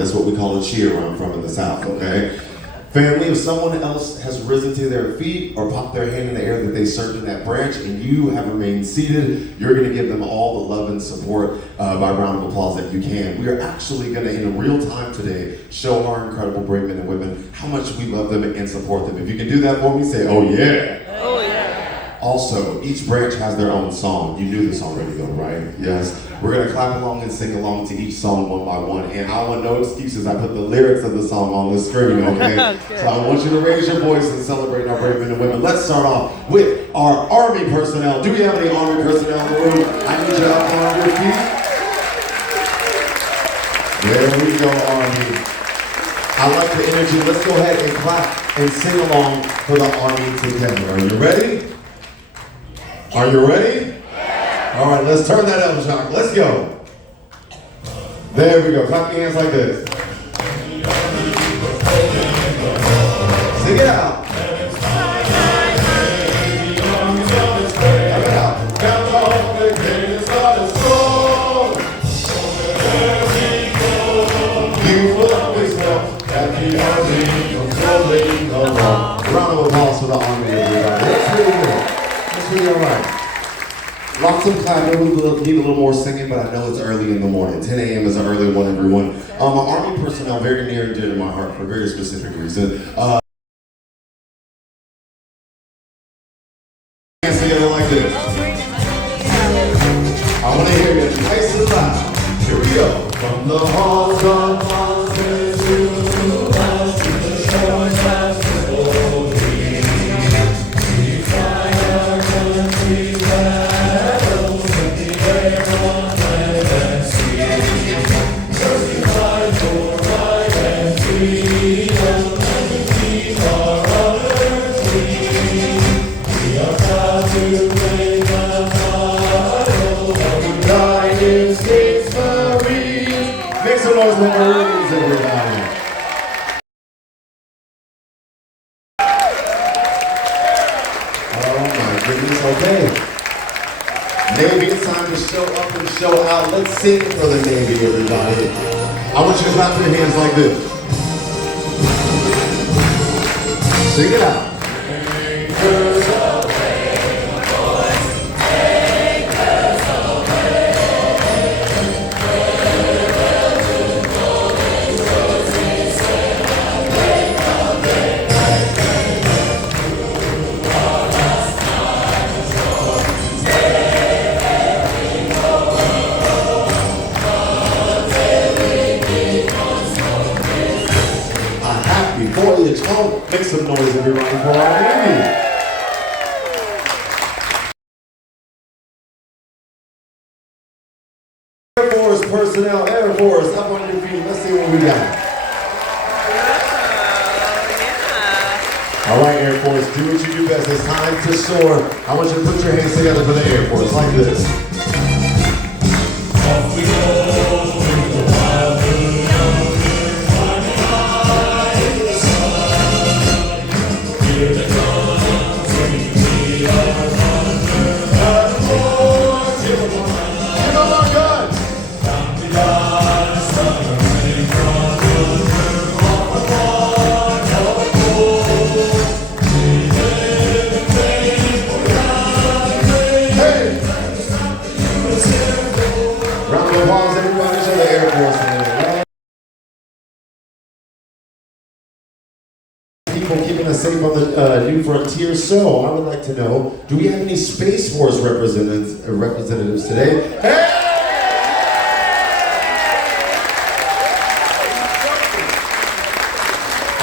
That's what we call a cheer where I'm from in the South, okay? Family, if someone else has risen to their feet or popped their hand in the air that they served in that branch and you have remained seated, you're going to give them all the love and support by round of applause that you can. We are actually going to, in real time today, show our incredible brave men and women how much we love them and support them. If you can do that for me, say, oh yeah. Oh yeah. Also, each branch has their own song. You knew this already though, right? Yes. We're going to clap along and sing along to each song one by one. And I want no excuses. I put the lyrics of the song on the screen, okay? So I want you to raise your voice and celebrate our brave men and women. Let's start off with our Army personnel. Do we have any Army personnel in the room? I need you up on your feet. There we go, Army. I like the energy. Let's go ahead and clap and sing along for the Army together. Are you ready? Are you ready? Yeah. All right, let's turn that up, Jacques. Let's go. There we go. Clap your hands like this. Sing it out. Round of applause for the Army, everybody. That's really good. That's really all right. Lots of clap. We need a little more singing, but I know it's early in the morning. 10 a.m. is an early one, everyone. Army personnel, very near and dear to my heart for a very specific reason. Hands together like this. I want to hear you nice and loud. Here we go. From the halls of mountains to the west, to the shores of the glory. We fly our country battle with the air on land and sea. First we fight for right and freedom, and we keep our honor free. We are proud to bring the motto of the United States Marines. Make some noise for Marines, everybody. Okay. Navy, it's time to show up and show out. Let's sing for the Navy, everybody. I want you to clap your hands like this. Sing it out. Anchors away, boys. Anchors away. Wherever the golden roses sail, break the break, break, break, through our last time ashore. Stay every row. Until we meet once more. A happy voyage home. Make some noise, everybody, for our Navy. Air Force personnel, Air Force, up on your feet. Let's see what we got. All right, Air Force, do what you do best. It's time to soar. I want you to put your hands together for the Air Force, like this. Off we go in the wild blue yonder, climbing high in the sun. Hear the drums singing, we are under. And more till one. Give them our guns. Down the yard, submarine from the river, off the wall, hell of a cold. We live and pray for country. Hey! Round of applause, everybody, to the Air Force. People keeping us safe on the new frontier. So I would like to know, do we have any Space Force representatives today? Hey!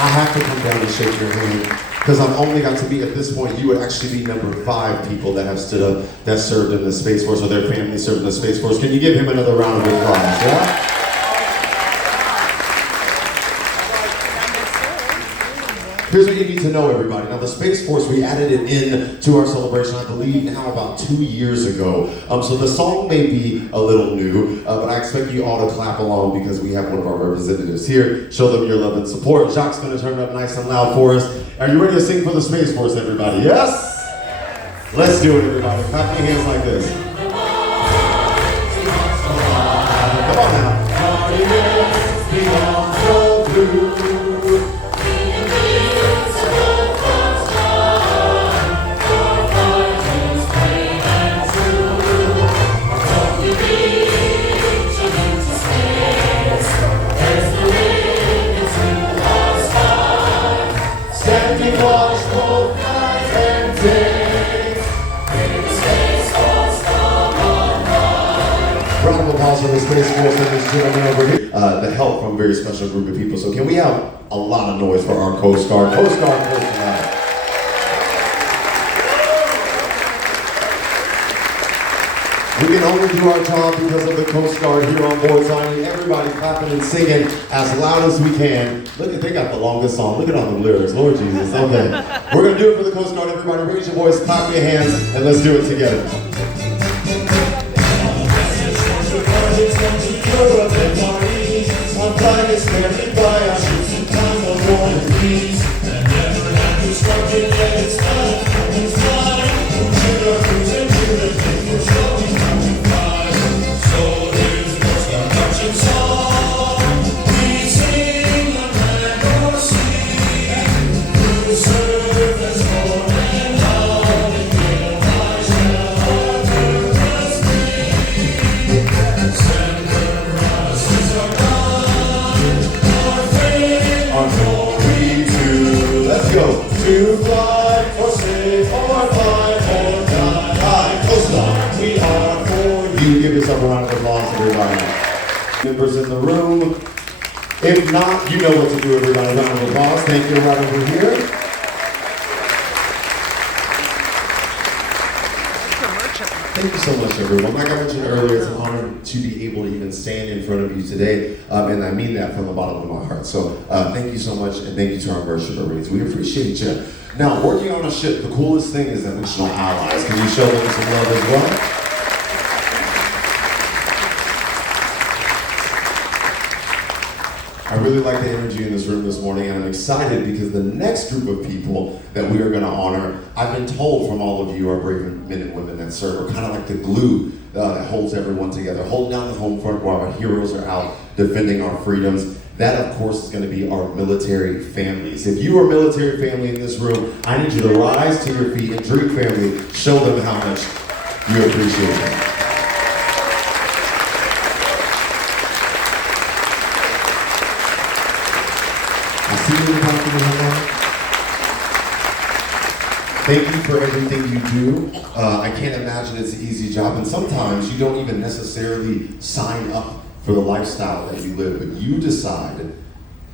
I have to come down and shake your hand because I've only got to be, at this point, you would actually be number 5 people that have stood up that served in the Space Force or their family served in the Space Force. Can you give him another round of applause? Yeah? Here's what you need to know, everybody. Now, the Space Force, we added it in to our celebration, I believe, now about 2 years ago. So the song may be a little new, but I expect you all to clap along because we have one of our representatives here. Show them your love and support. Jacques' going to turn it up nice and loud for us. Are you ready to sing for the Space Force, everybody? Yes? Let's do it, everybody. Clap your hands like this. Come on now. Round of applause for the Space Force and this gentleman over here. The help from a very special group of people. So can we have a lot of noise for our Coast Guard? Coast Guard personnel. We can only do our job because of the Coast Guard here on board. So I need everybody clapping and singing as loud as we can. Look at, they got the longest song. Look at all the lyrics. Lord Jesus. Okay. We're going to do it for the Coast Guard. Everybody raise your voice, clap your hands, and let's do it together. Europe and Paris, our flag is carried by our ships in time of war and peace, and never have to stop it, let it stop and fly. We're cruising to the thing we're showing how we fly. So here's the Coast Guard marching song. We sing on land or sea, who serve as Lord and love, and give our shall harbor us free. Let's go. To fly or save or fight or die. Coast Guard, we are for you. Give yourself a round of applause, everybody. Members in the room. If not, you know what to do, everybody. Round of applause. Thank you right over here. Thank you so much, everyone. Like I mentioned earlier, it's an honor to be able to even stand in front of you today, and I mean that from the bottom of my heart. So thank you so much, and thank you to our merchant. We appreciate you. Now, working on a ship, the coolest thing is that we show allies. Can you show them some love as well? I really like the energy in this room this morning, and I'm excited because the next group of people that we are going to honor, I've been told from all of you, our brave men and women that serve, are kind of like the glue that holds everyone together, holding down the home front while our heroes are out defending our freedoms. That, of course, is going to be our military families. If you are a military family in this room, I need you to rise to your feet and dream family, show them how much you appreciate them. Thank you for everything you do. I can't imagine it's an easy job, and sometimes you don't even necessarily sign up for the lifestyle that you live, but you decide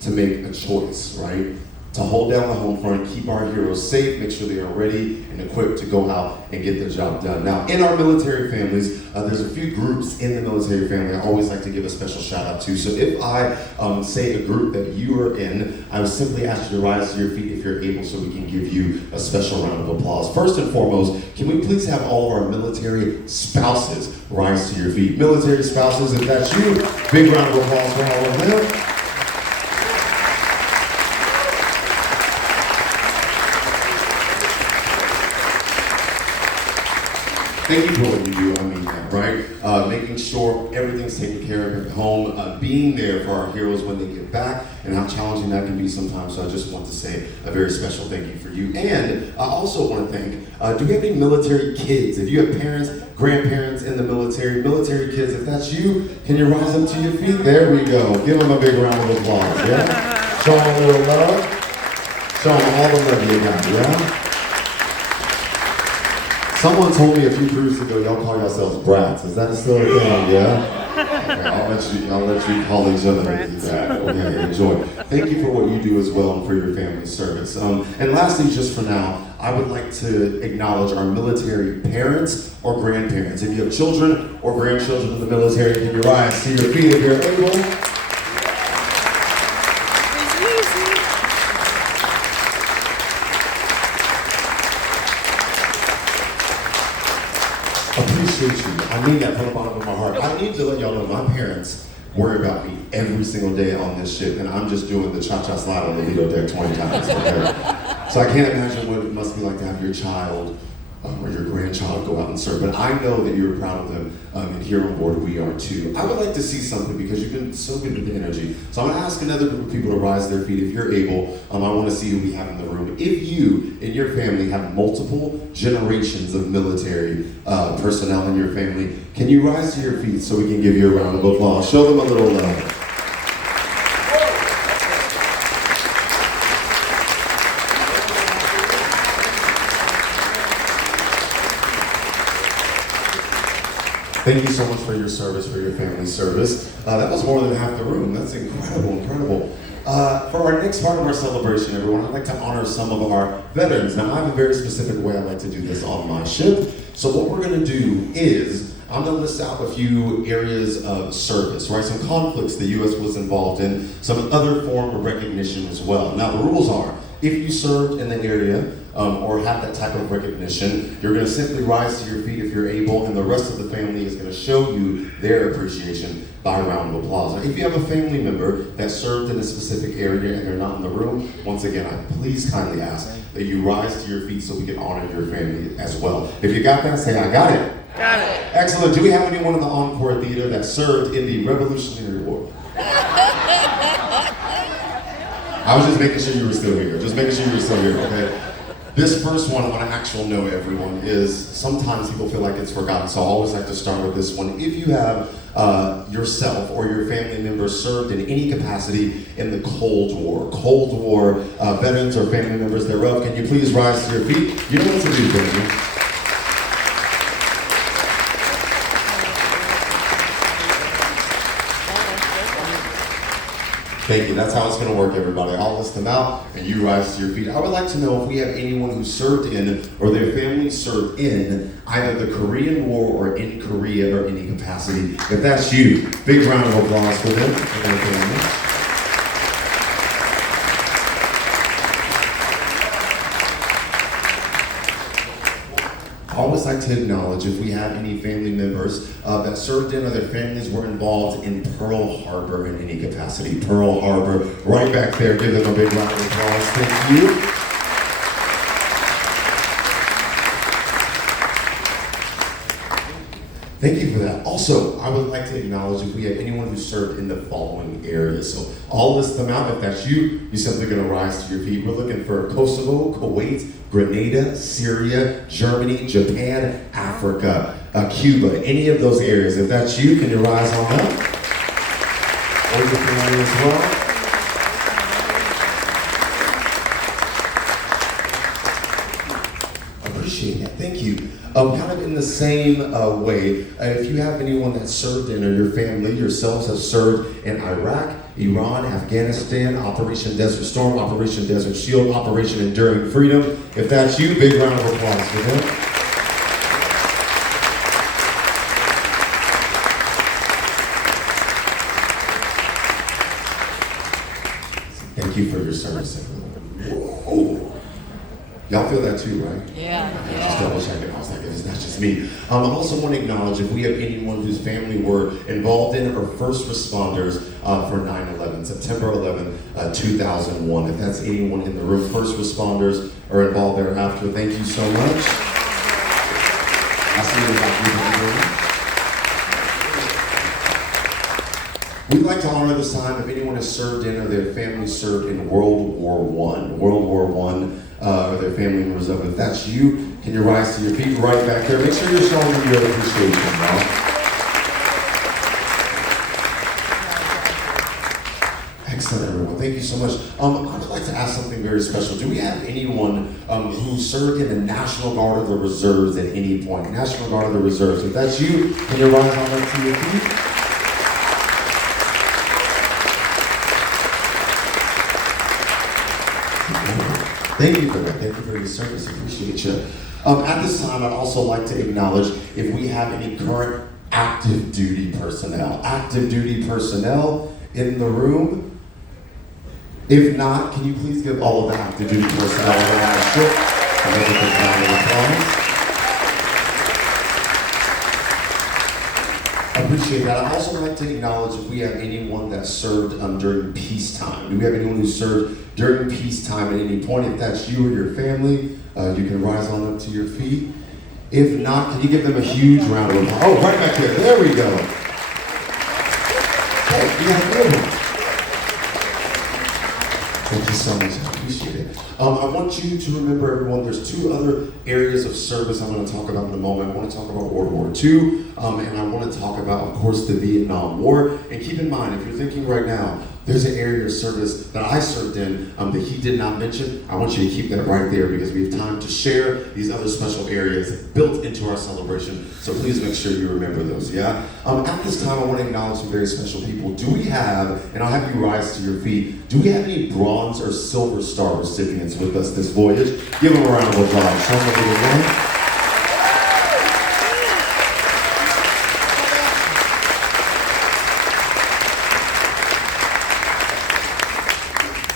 to make a choice, right? To hold down the home front, keep our heroes safe, make sure they are ready and equipped to go out and get the job done. Now, in our military families, there's a few groups in the military family I always like to give a special shout out to. So if I say a group that you are in, I would simply ask you to rise to your feet if you're able so we can give you a special round of applause. First and foremost, can we please have all of our military spouses rise to your feet? Military spouses, if that's you, big round of applause for all of them. Thank you for what you do, I mean that, right? Making sure everything's taken care of at home, being there for our heroes when they get back, and how challenging that can be sometimes. So I just want to say a very special thank you for you. And I also want to thank, do we have any military kids? If you have parents, grandparents in the military kids, if that's you, can you rise up to your feet? There we go. Give them a big round of applause, yeah? Show them a little love. Show them all the love you got, yeah? Someone told me a few cruises ago, y'all call yourselves brats. Is that still a thing? Yeah? Okay, I'll let you call each other that. Okay, enjoy. Thank you for what you do as well and for your family's service. And lastly, just for now, I would like to acknowledge our military parents or grandparents. If you have children or grandchildren in the military, can you rise to your feet if you're able? Appreciate you. I mean that from the bottom of my heart. I need to let y'all know my parents worry about me every single day on this ship, and I'm just doing the cha-cha slide on the Lido deck 20 times. Okay? So I can't imagine what it must be like to have your child or your grandchild go out and serve, but I know that you're proud of them, and here on board we are too. I would like to see something because you've been so good with the energy. So I'm going to ask another group of people to rise their feet if you're able. I want to see who we have in the room. If you and your family have multiple generations of military personnel in your family, can you rise to your feet so we can give you a round of applause? Show them a little love. Thank you so much for your service, for your family service. That was more than half the room. That's incredible, incredible. For our next part of our celebration, everyone, I'd like to honor some of our veterans. Now, I have a very specific way I like to do this on my ship. So what we're going to do is, I'm going to list out a few areas of service, right? Some conflicts the U.S. was involved in, some other form of recognition as well. Now, the rules are, if you served in the area or have that type of recognition, you're going to simply rise to your feet if you're able, and the rest of the family is going to show you their appreciation by a round of applause. Now, if you have a family member that served in a specific area and they're not in the room, once again, I please kindly ask that you rise to your feet so we can honor your family as well. If you got that, say, I got it. Got it. Excellent. Do we have anyone in the Encore Theater that served in the Revolutionary War? I was just making sure you were still here. Just making sure you were still here, okay? This first one, on an actual note, everyone, is sometimes people feel like it's forgotten, so I always like to start with this one. If you have yourself or your family members served in any capacity in the Cold War, veterans or family members thereof, can you please rise to your feet? You know what to do, baby. Thank you. That's how it's going to work, everybody. I'll list them out, and you rise to your feet. I would like to know if we have anyone who served in, or their family served in, either the Korean War or in Korea or any capacity. If that's you, big round of applause for them and their family. I always like to acknowledge if we have any family members that served in or their families were involved in Pearl Harbor in any capacity. Pearl Harbor, right back there. Give them a big round of applause. Thank you. Thank you for that. Also, I would like to acknowledge if we have anyone who served in the following areas. So I'll list them out. If that's you, you're simply going to rise to your feet. We're looking for Kosovo, Kuwait, Grenada, Syria, Germany, Japan, Africa, Cuba, any of those areas. If that's you, can you rise on up? Or your family as well. Appreciate that. Thank you. Kind of in the same way, if you have anyone that served in, or your family yourselves have served in Iraq, Iran, Afghanistan, Operation Desert Storm, Operation Desert Shield, Operation Enduring Freedom, if that's you, big round of applause for them. Thank you for your service, everyone. Whoa. Y'all feel that too, right? Yeah. Just double checking. I was like, it's not just me. I also want to acknowledge if we have anyone whose family were involved in or first responders for 9/11, September 11, 2001. If that's anyone in the room, first responders are involved thereafter. Thank you so much. I see you back in the room. We'd like to honor this time if anyone has served in or their family served in World War I. Or their family members of it. If that's you, can you rise to your feet right back there? Make sure you're showing them your appreciation now. Excellent, everyone. Thank you so much. I would like to ask something very special. Do we have anyone who served in the National Guard of the Reserves at any point? National Guard of the Reserves. If that's you, can you rise on up to your feet? Thank you for that. Thank you for your service. I appreciate you. At this time, I'd also like to acknowledge if we have any current active duty personnel. Active duty personnel in the room. If not, can you please give all of the active duty personnel around the ship another big round of applause? I appreciate that. I'd also like to acknowledge if we have anyone that served during peacetime. Do we have anyone who served during peacetime at any point? If that's you or your family, you can rise on up to your feet. If not, can you give them a huge round of applause? Oh, right back there. There we go. Hey, you got a good one. Thank you so much. I appreciate it. I want you to remember, everyone, there's two other areas of service I'm going to talk about in a moment. I want to talk about World War II, and I want to talk about, of course, the Vietnam War. And keep in mind, if you're thinking right now, there's an area of service that I served in that he did not mention. I want you to keep that right there because we have time to share these other special areas built into our celebration. So please make sure you remember those, yeah? At this time, I want to acknowledge some very special people. Do we have, and I'll have you rise to your feet, do we have any bronze or silver star recipients with us this voyage? Give them a round of applause. Show them what they're doing.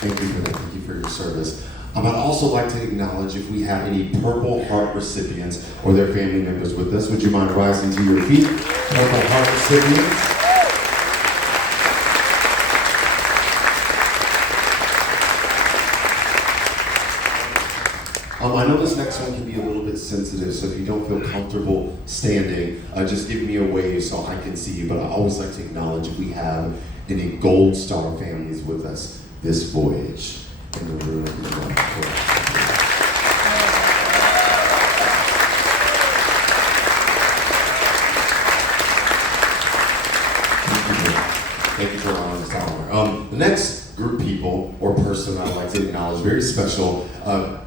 Thank you for that. Thank you for your service. I'd also like to acknowledge if we have any Purple Heart recipients or their family members with us. Would you mind rising to your feet? Purple Heart recipients. I know this next one can be a little bit sensitive, so if you don't feel comfortable standing, just give me a wave so I can see you. But I always like to acknowledge if we have any Gold Star families with us this voyage in the room. Thank you for allowing us to honor. The next group people or person I'd like to acknowledge, very special.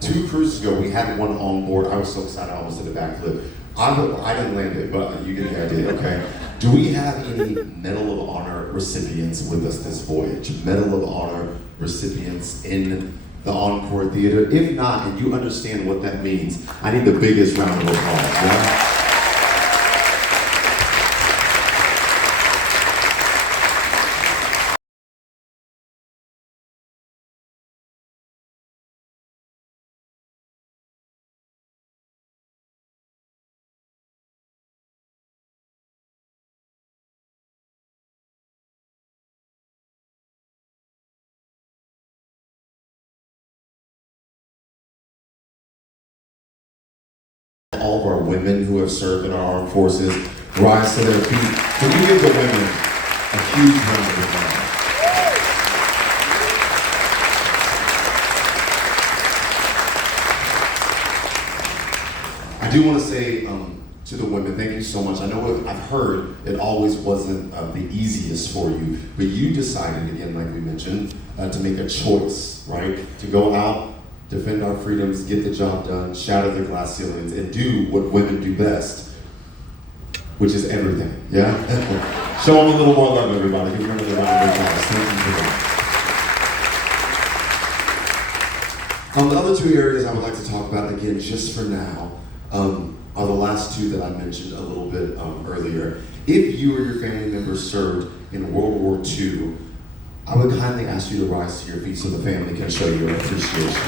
2 cruises ago, we had one on board. I was so excited, I almost did a backflip. I didn't land it, but you get the idea, okay? Do we have any Medal of Honor recipients with us this voyage? Medal of Honor recipients in the Encore Theater? If not, and you understand what that means, I need the biggest round of applause, yeah? All of our women who have served in our armed forces rise to their feet. Can you give the women a huge round of applause? I do want to say to the women, thank you so much. I know I've heard it always wasn't the easiest for you, but you decided, again, like we mentioned, to make a choice, right? To go out, defend our freedoms, get the job done, shatter the glass ceilings, and do what women do best, which is everything, yeah? Show them a little more love, everybody. Give them another round of applause. Thank you for that. The other 2 areas I would like to talk about, again, just for now, are the last 2 that I mentioned a little bit earlier. If you or your family members served in World War II, I would kindly ask you to rise to your feet so the family can show you appreciation.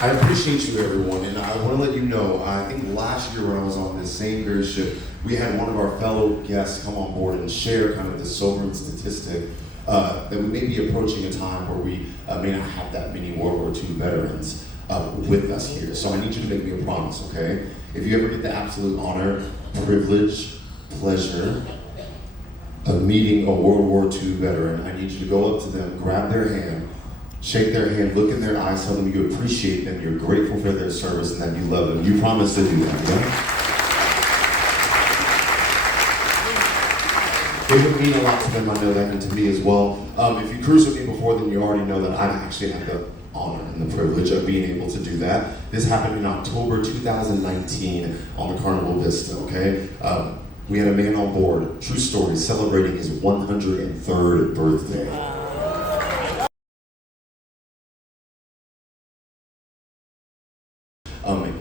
I appreciate you, everyone, and I want to let you know, I think last year when I was on this same very ship, we had one of our fellow guests come on board and share kind of this sobering statistic that we may be approaching a time where we may not have that many World War II veterans with us here. So I need you to make me a promise, okay? If you ever get the absolute honor, privilege, pleasure of meeting a World War II veteran, I need you to go up to them, grab their hand, shake their hand, look in their eyes, tell them you appreciate them, you're grateful for their service, and that you love them. You promise to do that, yeah? It would mean a lot to them, I know that, and to me as well. If you cruised with me before, then you already know that I actually had the honor and the privilege of being able to do that. This happened in October 2019 on the Carnival Vista, okay? We had a man on board, true story, celebrating his 103rd birthday.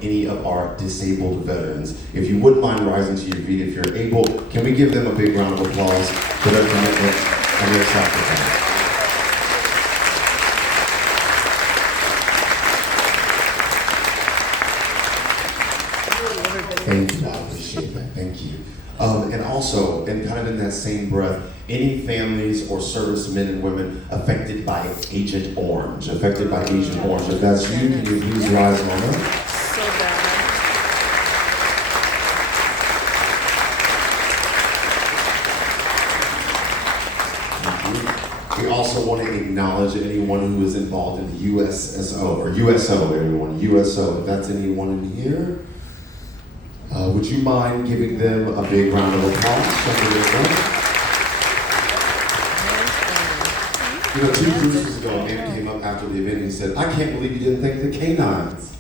Any of our disabled veterans. If you wouldn't mind rising to your feet, if you're able, can we give them a big round of applause for their commitment and their sacrifice? Thank you, I appreciate that, thank you. And also, and kind of in that same breath, any families or servicemen and women affected by Agent Orange? Affected by Agent Orange. If that's you, can you please rise on up? So bad. We also want to acknowledge anyone who is involved in the USSO, or USO, everyone, USO. If that's anyone in here, would you mind giving them a big round of applause? You know, 2 cruises ago, a man came up after the event and he said, I can't believe you didn't thank the canines.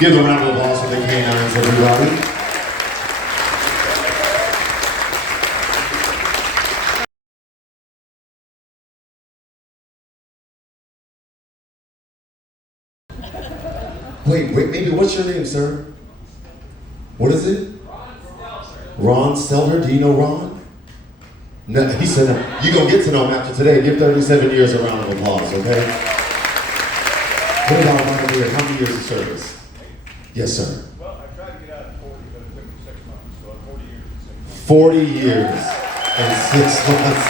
Give them a round of applause for the canines, everybody. Wait, maybe what's your name, sir? What is it? Ron Stelter. Do you know Ron? No, he said, you're going to get to know him after today. Give 37 years a round of applause, okay? What about Ron over here? How many years of service? Yes, sir. Well, I tried to get out at 40, but it took me 6 months, so 40 years and 6 months. 40 years and 6 months.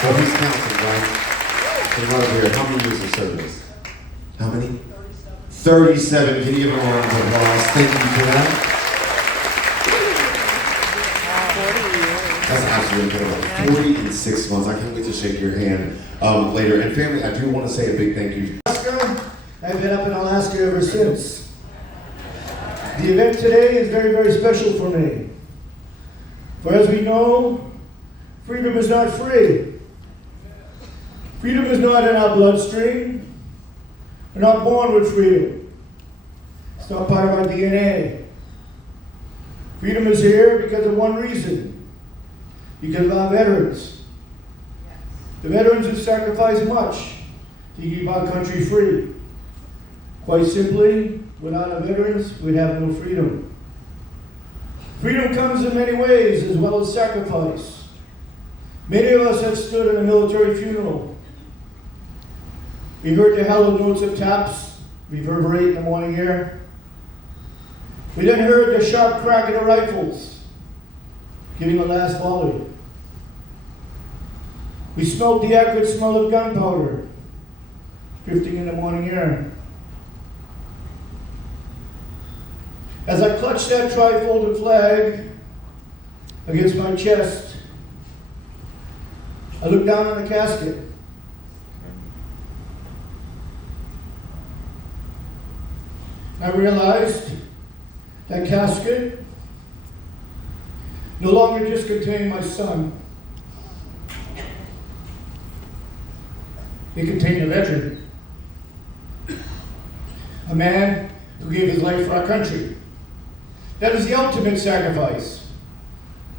So he's counting, right? So right over here, how many years of service? How many? 37. Can you give him a round of applause? Thank you for that. 40 years. That's absolutely incredible. 40 in 6 months. I can't wait to shake your hand later. And family, I do want to say a big thank you. Alaska. I've been up in Alaska ever since. The event today is very, very special for me. For as we know, freedom is not free. Freedom is not in our bloodstream. We're not born with freedom. It's not part of our DNA. Freedom is here because of one reason. Because of our veterans. The veterans who sacrificed much to keep our country free. Quite simply, without our veterans, we'd have no freedom. Freedom comes in many ways as well as sacrifice. Many of us have stood in a military funeral. We heard the hallowed notes of taps reverberate in the morning air. We then heard the sharp crack of the rifles giving the last volley. We smelled the acrid smell of gunpowder drifting in the morning air. As I clutched that tri-folded flag against my chest, I looked down on the casket. I realized that casket no longer just contained my son. It contained a veteran. A man who gave his life for our country. That is the ultimate sacrifice.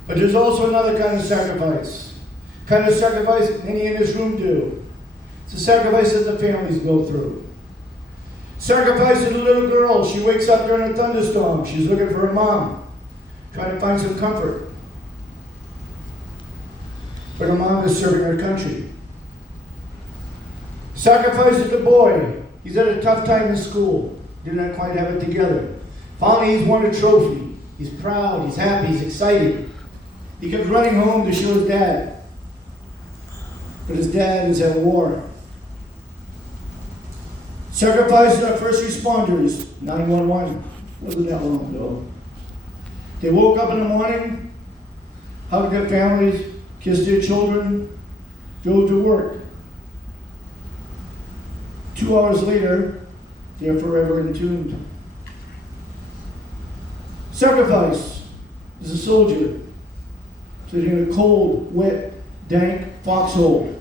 But there's also another kind of sacrifice. Kind of sacrifice many in this room do. It's a sacrifice that the families go through. Sacrifice of a little girl. She wakes up during a thunderstorm. She's looking for her mom, trying to find some comfort. But her mom is serving her country. Sacrifice of the boy. He's had a tough time in school. Did not quite have it together. Finally, he's won a trophy. He's proud. He's happy. He's excited. He comes running home to show his dad. But his dad is at war. Sacrifice of first responders, 911. Wasn't that long ago. They woke up in the morning, hugged their families, kissed their children, drove to work. 2 hours later, they're forever entombed. Sacrifice is a soldier sitting in a cold, wet, dank foxhole,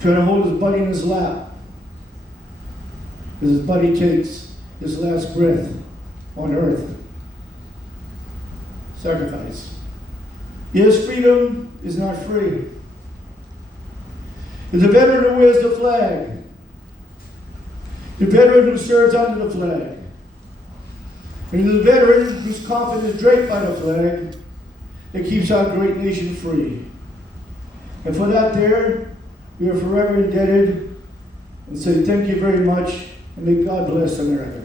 trying to hold his buddy in his lap as his buddy takes his last breath on earth. Sacrifice. Yes, freedom is not free. It's the veteran who wears the flag, the veteran who serves under the flag, and the veteran whose coffin is draped by the flag that keeps our great nation free. And for that there, we are forever indebted and say thank you very much, and may God bless America.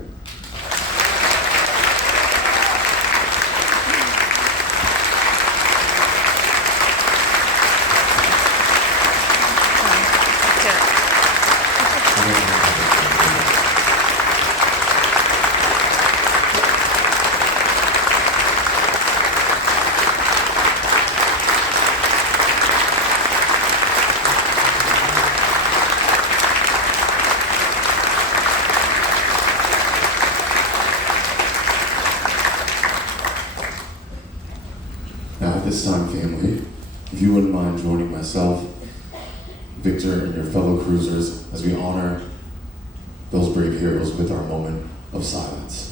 mind joining myself, Victor, and your fellow cruisers as we honor those brave heroes with our moment of silence.